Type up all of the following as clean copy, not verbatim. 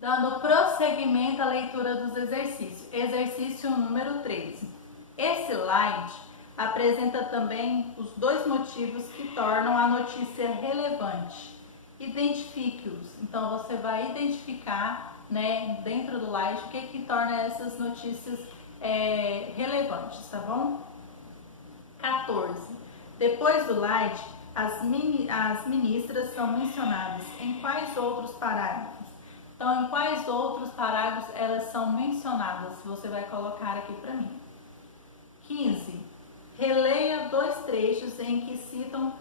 Dando prosseguimento à leitura dos exercícios. Exercício número 13. Esse slide apresenta também os dois motivos que tornam a notícia relevante. Identifique-os. Então, você vai identificar, dentro do slide, o que torna essas notícias relevantes, tá bom? 14. Depois do slide, as ministras são mencionadas em quais outros parágrafos? Então, em quais outros parágrafos elas são mencionadas? Você vai colocar aqui para mim. 15. Releia dois trechos em que citam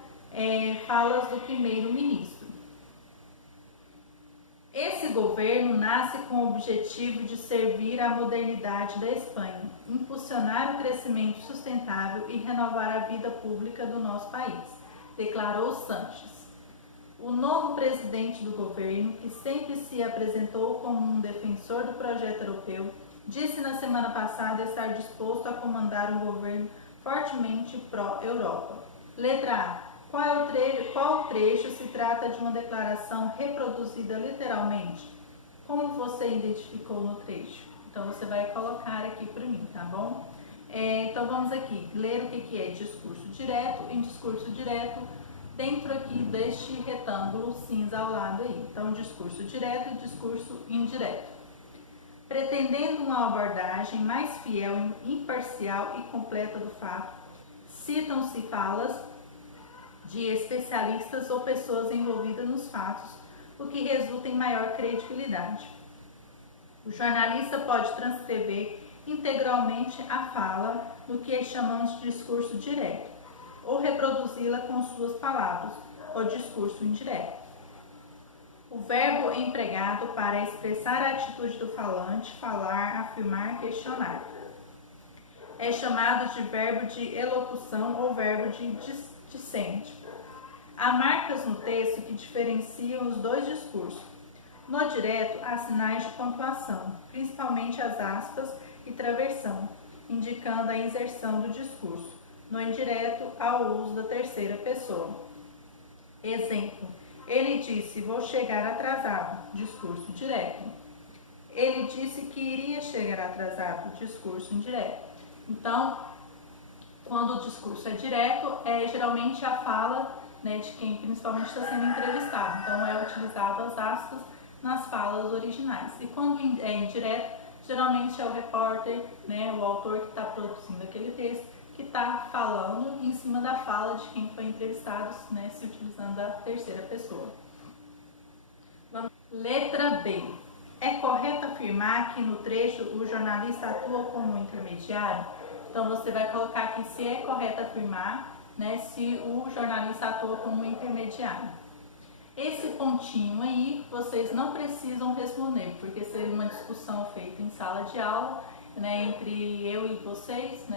falas do primeiro-ministro. Esse governo nasce com o objetivo de servir à modernidade da Espanha, impulsionar o crescimento sustentável e renovar a vida pública do nosso país, declarou Sánchez. O novo presidente do governo, que sempre se apresentou como um defensor do projeto europeu, disse na semana passada estar disposto a comandar um governo fortemente pró-Europa. Letra A. Qual trecho se trata de uma declaração reproduzida literalmente? Como você identificou no trecho? Então, você vai colocar aqui para mim, tá bom? Então, vamos aqui ler o que é discurso direto. Em discurso direto, dentro aqui deste retângulo cinza ao lado aí. Então, discurso direto e discurso indireto. Pretendendo uma abordagem mais fiel, imparcial e completa do fato, citam-se falas de especialistas ou pessoas envolvidas nos fatos, o que resulta em maior credibilidade. O jornalista pode transcrever integralmente a fala no que chamamos de discurso direto, ou reproduzi-la com suas palavras, o discurso indireto. O verbo empregado para expressar a atitude do falante, falar, afirmar, questionar, é chamado de verbo de elocução ou verbo de dissente. Há marcas no texto que diferenciam os dois discursos. No direto, há sinais de pontuação, principalmente as aspas e traversão, indicando a inserção do discurso. No indireto, há o uso da terceira pessoa. Exemplo: ele disse, vou chegar atrasado, discurso direto. Ele disse que iria chegar atrasado, discurso indireto. Então, quando o discurso é direto, é geralmente a fala de quem principalmente está sendo entrevistado. Então, é utilizado as aspas nas falas originais. E quando é indireto, geralmente é o repórter, o autor que está produzindo aquele texto, que está falando em cima da fala de quem foi entrevistado, se utilizando a terceira pessoa. Letra B. É correto afirmar que no trecho o jornalista atua como intermediário? Então, você vai colocar aqui se é correto afirmar, se o jornalista atua como intermediário. Esse pontinho aí, vocês não precisam responder, porque seria uma discussão feita em sala de aula, entre eu e vocês,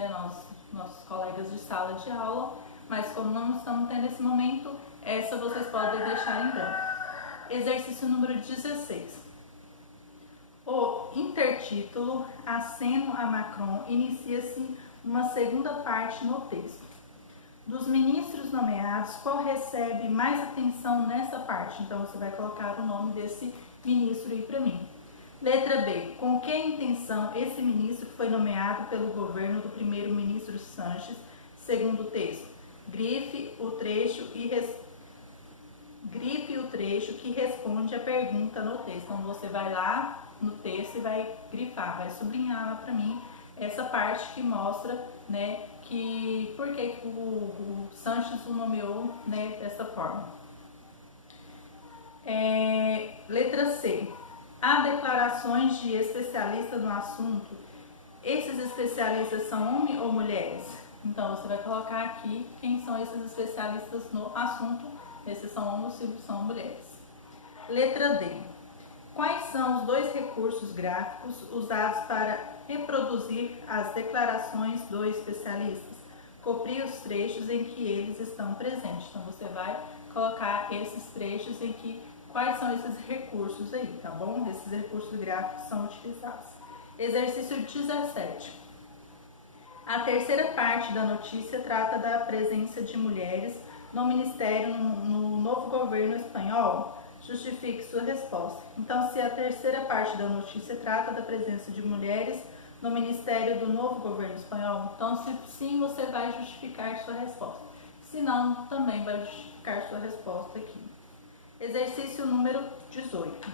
nossos colegas de sala de aula, mas como não estamos tendo esse momento, essa vocês podem deixar em branco. Exercício número 16. O intertítulo Aceno a Macron inicia-se uma segunda parte no texto. Dos ministros nomeados, qual recebe mais atenção nessa parte? Então, você vai colocar o nome desse ministro aí para mim. Letra B. Com que intenção esse ministro foi nomeado pelo governo do primeiro-ministro Sánchez, segundo o texto? Grife o trecho que responde a pergunta no texto. Então, você vai lá no texto e vai grifar, vai sublinhar lá para mim essa parte que mostra, que por que o Sánchez o nomeou, dessa forma. Letra C. Há declarações de especialistas no assunto. Esses especialistas são homens ou mulheres? Então, você vai colocar aqui quem são esses especialistas no assunto. Esses são homens ou são mulheres. Letra D. Quais são os dois recursos gráficos usados para reproduzir as declarações dos especialistas? Copie os trechos em que eles estão presentes. Então, você vai colocar esses trechos em que quais são esses recursos aí, tá bom? Esses recursos gráficos são utilizados. Exercício 17. A terceira parte da notícia trata da presença de mulheres no ministério no novo governo espanhol. justifique sua resposta. Então, se a terceira parte da notícia trata da presença de mulheres no ministério do novo governo espanhol, então se sim, você vai justificar sua resposta. Se não, também vai justificar sua resposta aqui. Exercício número 18.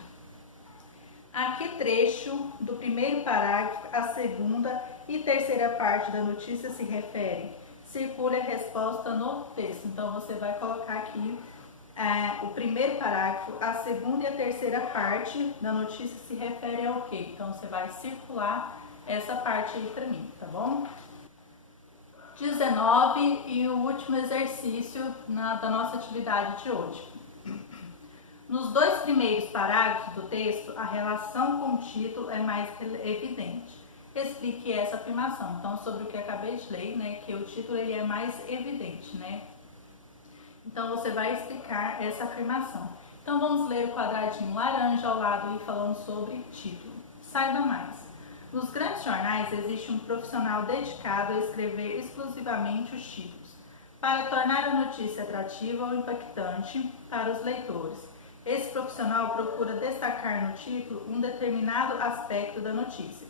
A que trecho do primeiro parágrafo, a segunda e terceira parte da notícia se refere? Circule a resposta no texto. Então, você vai colocar aqui o primeiro parágrafo, a segunda e a terceira parte da notícia se refere ao quê? Então, você vai circular essa parte aí para mim, tá bom? 19 e o último exercício da nossa atividade de hoje. Nos dois primeiros parágrafos do texto, a relação com o título é mais evidente. Explique essa afirmação. Então, sobre o que eu acabei de ler, né, que o título ele é mais evidente, né? Então, você vai explicar essa afirmação. Então, vamos ler o quadradinho laranja ao lado e falando sobre título. Saiba mais. Nos grandes jornais existe um profissional dedicado a escrever exclusivamente os títulos, para tornar a notícia atrativa ou impactante para os leitores. Esse profissional procura destacar no título um determinado aspecto da notícia,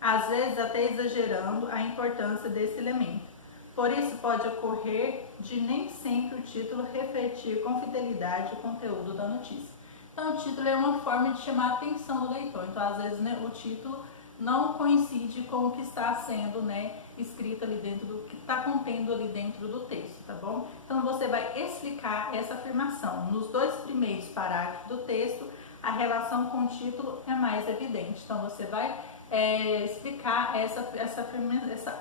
às vezes até exagerando a importância desse elemento. Por isso, pode ocorrer de nem sempre o título refletir com fidelidade o conteúdo da notícia. Então, o título é uma forma de chamar a atenção do leitor. Então, às vezes, né, o título não coincide com o que está sendo, né, escrito ali dentro do que está contendo ali dentro do texto, tá bom? Então, você vai explicar essa afirmação. Nos dois primeiros parágrafos do texto, a relação com o título é mais evidente. Então, você vai explicar essa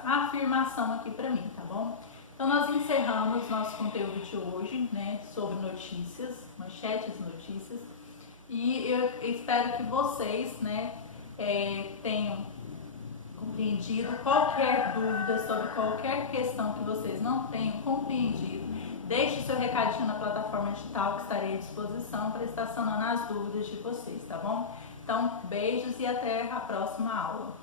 afirmação aqui para mim, tá bom? Então, nós encerramos nosso conteúdo de hoje, né, sobre notícias, manchetes, notícias, e eu espero que vocês, né, tenham compreendido. Qualquer dúvida sobre qualquer questão que vocês não tenham compreendido, deixe seu recadinho na plataforma digital que estarei à disposição para estar sanando as dúvidas de vocês, tá bom? Então, beijos e até a próxima aula.